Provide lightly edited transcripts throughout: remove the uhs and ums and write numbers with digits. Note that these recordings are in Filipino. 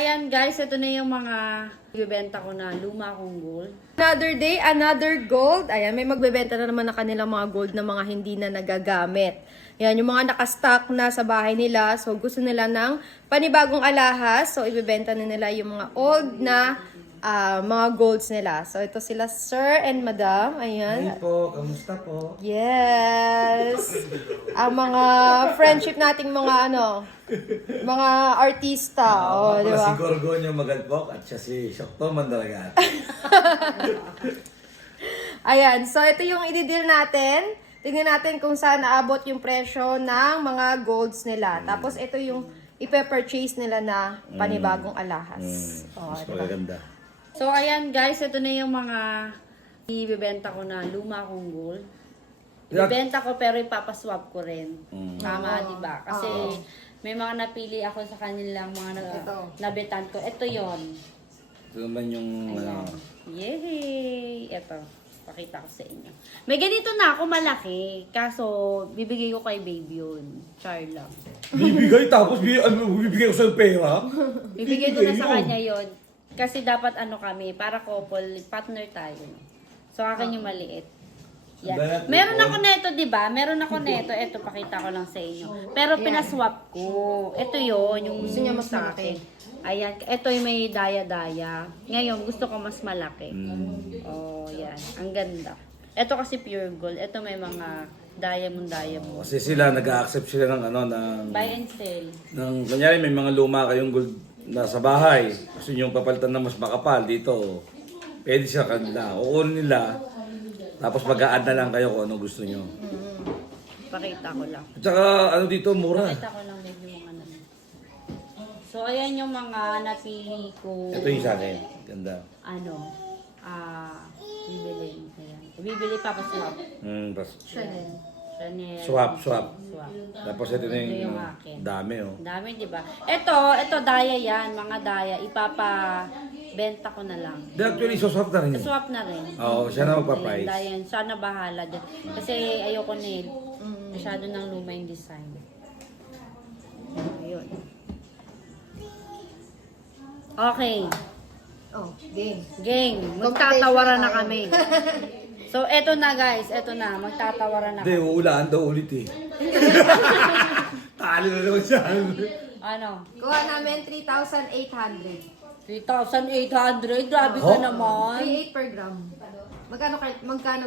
ayan guys, ito na yung mga ibebenta ko na luma kong gold. Another day, another gold. Ayan, may magbebenta na naman na kanilang mga gold na mga hindi na nagagamit. Ayan, yung mga nakastock na sa bahay nila. So, gusto nila ng panibagong alahas. So, ibebenta na nila yung mga old na mga golds nila. So, ito sila Sir and Madam. Ayan. Hi po, kamusta po? Yes. Ang mga friendship nating mga mga artista. Oh, di ba? Si Gorgonio Magalpok at siya si Shokto Mandaragat. Ayan, so ito yung i-deal natin. Tingnan natin kung saan naabot yung presyo ng mga golds nila. Tapos ito yung ipe-purchase nila na panibagong alahas. Oh, Mas diba? maganda. So ayan guys, ito na yung mga ibebenta ko na luma kong gold. Ibebenta ko pero ipapaswap ko rin. Tama, di ba? Kasi may mga napili ako sa kanilang mga nabetan ko. Ito yon. Ito naman yung Yay! Ito, pakita ko sa inyo. May ganito na ako malaki. Kaso, bibigay ko kay baby yun. Char lang. bibigay tapos bibigay ko sa pera. Bibigay ko na sa kanya yon. Kasi dapat kami, para couple, partner tayo. So, akin yung maliit. Yan. Meron ako neto, di ba? Meron ako neto. Ito, pakita ko lang sa inyo. Pero pinaswap ko. Ito yon yung Gusto niya mas sa malaki. akin. Ayan. Ito yung may daya-daya. Ngayon, gusto ko mas malaki. Oh, yan. Ang ganda. Ito kasi pure gold. Ito may mga diamond. Kasi sila, nag-a-accept sila ng Buy and sell. kunyari may mga luma kayong gold na sa bahay. Gusto nyo papalitan ng mas makapal dito. Pwede siya kanila. Kukunin nila. Tapos mag-a-add na lang kayo kung ano gusto nyo. Pakita ko lang. At saka dito, mura. Pakita ko lang din yung mga So, ayan yung mga napili ko. Ito yung sa akin. Ganda. Bibili. Ayan. Bibili pa pa swap. Chanel. Chanel. Swap. Swap. Tapos ito na Ito yung yung akin. dami, oh. Dami, di ba? Ito daya yan. Mga daya. Ipapa-benta ko na lang. Di actually, swap na rin yun. Swap na rin. Oo, siya na magpa-price. Daya yan. Sana bahala din. Kasi ayoko nail. Masyado ng luma yung design. Ayun. Okay. Oh, game. Gang, magtatawaran na kami. So, eto na guys, eto na, magtatawaran na Hindi, kami. uulaan daw ulit eh. Talo na naman siya. Ano? Kuha namin 3,800. 3,800, grabe ka naman. 3,800 per gram. Magkano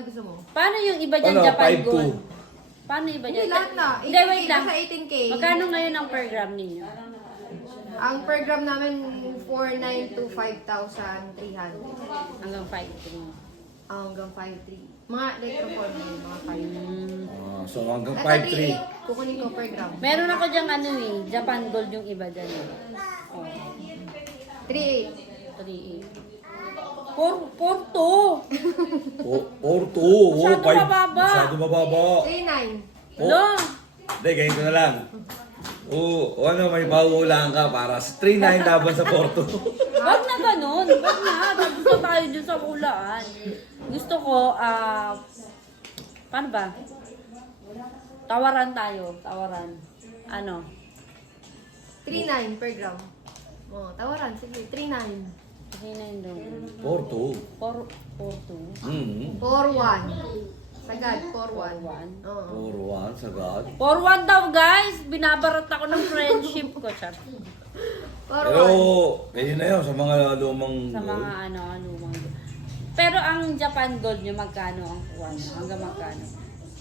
gusto mo? Paano yung iba dyan, Ano, Japan 5,200. Gold? Paano iba Hindi, dyan? lahat na. Hindi, wait 18K, lang. basta 18K. Magkano ngayon ang per gram ninyo? Ang per gram namin, 4,900 to 5,300. Hanggang 5,300. Hanggang 5,300. Mga electrophone na yun, mga 5,300. So hanggang Ito, 5,300. 3,800. Kukunin ko per gram. Meron ako dyan Japan Gold yung iba dyan. Oh, 3,800. 3,800. 4,200. Or 2. Masyado mababa. Masyado mababa. 3,900. Hello? Hindi, ganito na lang. May pauulaan ka para sa 3,900 laban sa Porto. Wag na ganun. Wag na. Tapos na tayo dun sa hulaan. Gusto ko, paano ba? Tawaran tayo. Tawaran. Ano? 3,900 per gram. Oh, tawaran. Sige, 3,900. Sige na yun doon. Porto. 4,2. 4,100. Sagad, 4,100. 4,1. Oo. 4,100 sagad. 4,1 daw guys. Binabarat ako ng friendship ko. Char. Pero, 4,100. pwede na yun sa mga lumang Sa mga lumang. Pero ang Japan Gold nyo, magkano ang kuha nyo? Hanggang magkano?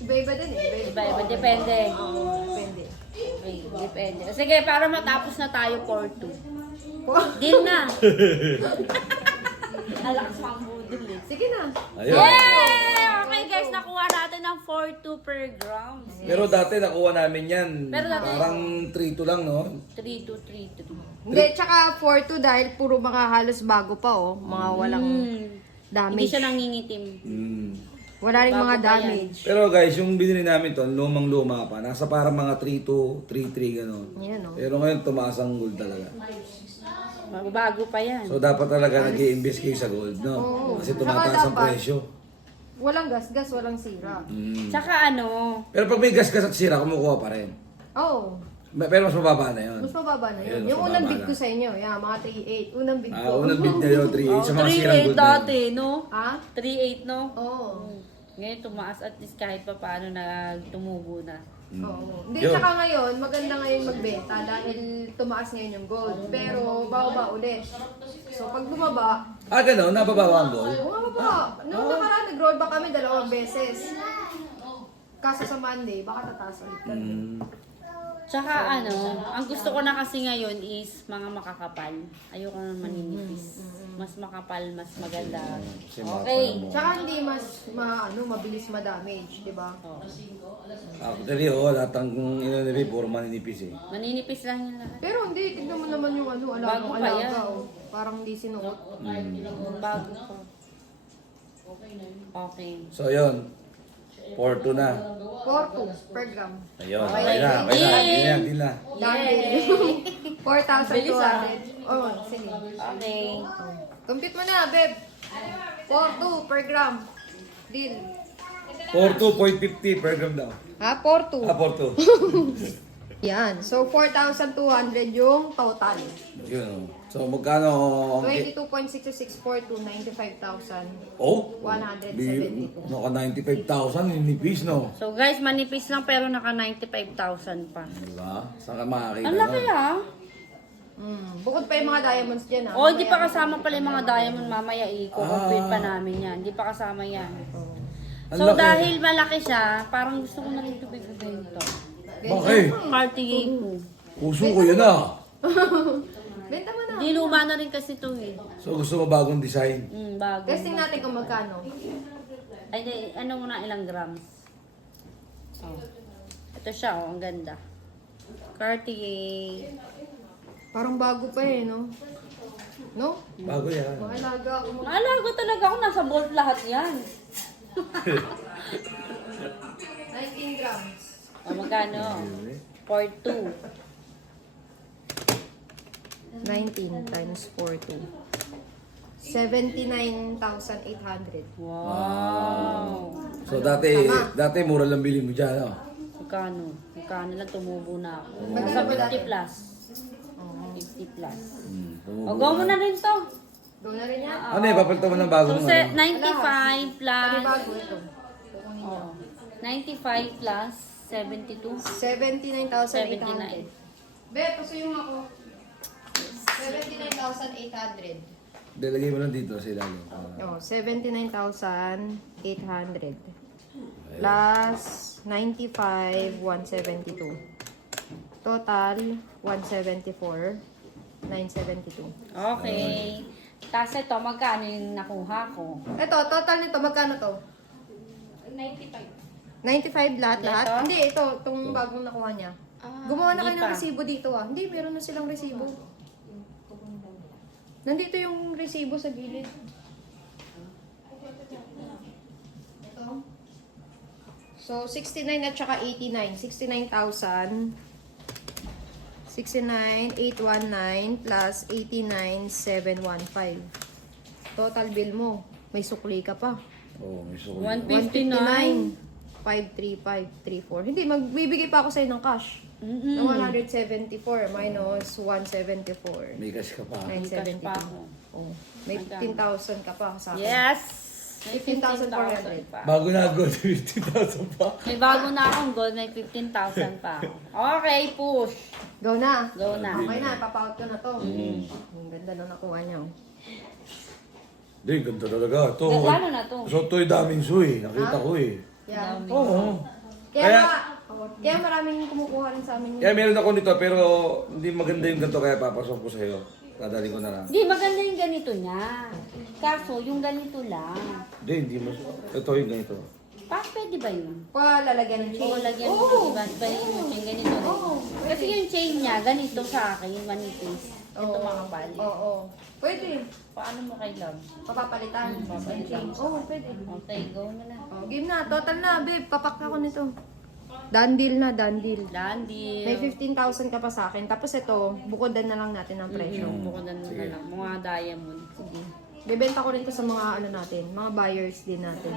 Iba-iba din eh. Iba-iba. Depende. Oo, depende. Okay, depende. Sige, para matapos na tayo 4,2. Deal na. Alakas pang budol eh. Sige na. Ayun. Yay! Okay guys, nakuha natin ng 4,2 per gram. Pero dati nakuha namin yan. Pero dati- Parang 3,2 lang, no? 3,233. Hindi, tsaka 4,2 dahil puro mga halos bago pa oh. Mga walang Hindi damage. siya nangingitim. Wala ring mga Bago pa yan. damage. Pero guys, yung binili namin to, lumang-luma pa. Nasa parang mga 3,2, 3,3 gano'n. Yan oh. Pero ngayon, tumaas ang gold talaga. Bago pa yan. So dapat talaga nag-i-invest kayo sa gold, no? Oo. Kasi Saka tumataas ang dapat- presyo. Walang gas-gas, walang sira. Tsaka ano, Pero pag may gas-gas at sira, kumukuha pa rin. Oh. Pero mas mababa na yun. Mas mababa na yun. Ayun, mas Yung unang mababa bid na. ko sa inyo, yan, mga 3.8. Unang bid ko. Unang bid niya yun, 3.8 Oh, sa mga sirang 3.8 gold na dati, yun. no? Ha? 3.8, no? Oo. Ngayon, tumaas at least kahit pa paano na tumubo na. Oo. Hindi, Yun. tsaka ngayon, maganda ngayon magbenta dahil tumaas ngayon yung gold. Pero, bababa ulit. So, pag bumaba, Gano'n, nababawa ang gold. bumaba. Noong nakaraan, nag-roll back kami 2 beses. Kaso sa Monday, baka tataas ulit kami. Tsaka ang gusto ko na kasi ngayon is mga makakapal. Ayoko na maninipis. Mas makapal, mas maganda. Kasi Okay. makapal mo. Tsaka hindi mas mabilis ma-damage, di ba? Oh. Actually, lahat ng inanipis, puro maninipis eh. Maninipis lang yun lahat. Pero hindi, tignan mo naman yung Bago pa yan. alaga. Oh. Parang hindi sinuot. Bago pa. Okay. So, yun. 4-2 na. 4.2 per gram. Ayun, okay na. Di na. Dahil Bilis, 4,200. Oh, sige. Okay. Compute mo na, Beb. 4.2 per gram. Deal. 4.2.50 per gram daw. Ha? 4.2. 4.2. Yan. So, 4,200 yung total. Yun. So, magkano? 22.6642, 95,000. Oh? 172. Naka 95,000 ninipis, no? So guys, manipis lang pero naka 95,000 pa. Diba? Saan ka makakita Ang laki ah. Bukod pa yung mga diamonds dyan, ha? Oh, hindi pa kasama pala yung mga diamond mamaya i-compute pa namin yan. Hindi pa kasama yan. Ang So laki. dahil malaki siya, parang gusto ko na rin ito bibigyan to. Bakit? Cartier ko. Puso ko yun ah. Benta mo na. Di luma na rin kasi ito eh. So, gusto mo bagong design? Bago. Testing natin kung magkano. Ay, di, ano muna ilang grams? Oh. Ito siya, oh, ang ganda. Cartier. Parang bago pa eh, no? No? Bago yan. Mga alaga ako. Maalago talaga ako, nasa bolt lahat yan. 19 grams. O, magkano? 4.2. 19 times 42. 79,800. Wow. So, dati mura lang bilhin mo dyan, no? Magkano? Magkano lang tumubo na ako. Magkano Nasa ba dati? 50 plus. 50 plus. Tumubo. O, go mo na rin to. Go na rin yan. Ano eh, papalitan mo ng bagong So, ano? 95 plus. Panibago ito. Oh, 95 plus 72. 79,800. Be, pasuyo mo ako. 79,800. Dalagay mo lang dito sa ilalim. Oh, 79,800. Plus 95, 172. Total, 174, 972. Okay. Tapos ito, magkano yung nakuha ko? Ito, total nito, magkano to? 95 lahat-lahat? Ito? Hindi, ito, itong bagong nakuha niya. Gumawa na kayo hindi ng pa. resibo dito ah. Hindi, meron na silang resibo. Nandito yung resibo sa gilid. Ito. So, 69 at saka 89. 69,000. 69,819 plus 89,715. Total bill mo. May sukli ka pa. Oo, may suko. 159. 53534. Hindi, magbibigay pa ako sa'yo ng cash. Ng 174 minus 174. May cash ka pa. May cash pa ako. Oh, may 15,000 ka pa sa akin. Yes! May 15,400 pa. Bago na gold, 50,000 pa. May bago na akong gold, may 15,000 pa ako. Okay, push. Go na. Go na. Okay na, papaut ko na to. Ang ganda na nakuha niya. Oh. Hindi, ganda talaga. Ito. Lalo na to. So, ito yung daming suy. Nakita ko eh. Yeah. Oo. Kaya maraming kumukuha rin sa amin. Kaya meron ako nito, pero hindi maganda yung ganito, kaya papasok ko sa'yo. Dadali ko na lang. Hindi, maganda yung ganito niya. Kaso, yung ganito lang. Hindi mas... Ito yung ganito. Pwede ba yun? Lalagyan ng chain. Oo, lagyan mo. Oo. Diba? Pwede yung chain ganito. Oo. Kasi yung chain niya, ganito sa akin, manipis. Ito Oo. makapal. Oo. Pwede. Paano mo kay love? Papapalitan. Papalitan. Oo, pwede. Okay, go na lang. Oh, game na. Total na, babe. Papak na ko nito. Done deal na, done deal. Dandy. May 15,000 ka pa sa akin. Tapos ito, bukodan na lang natin ang presyo. Bukudan mo na lang. Mga diamond. Sige. Bibenta ko rin to sa mga ano natin, mga buyers din natin.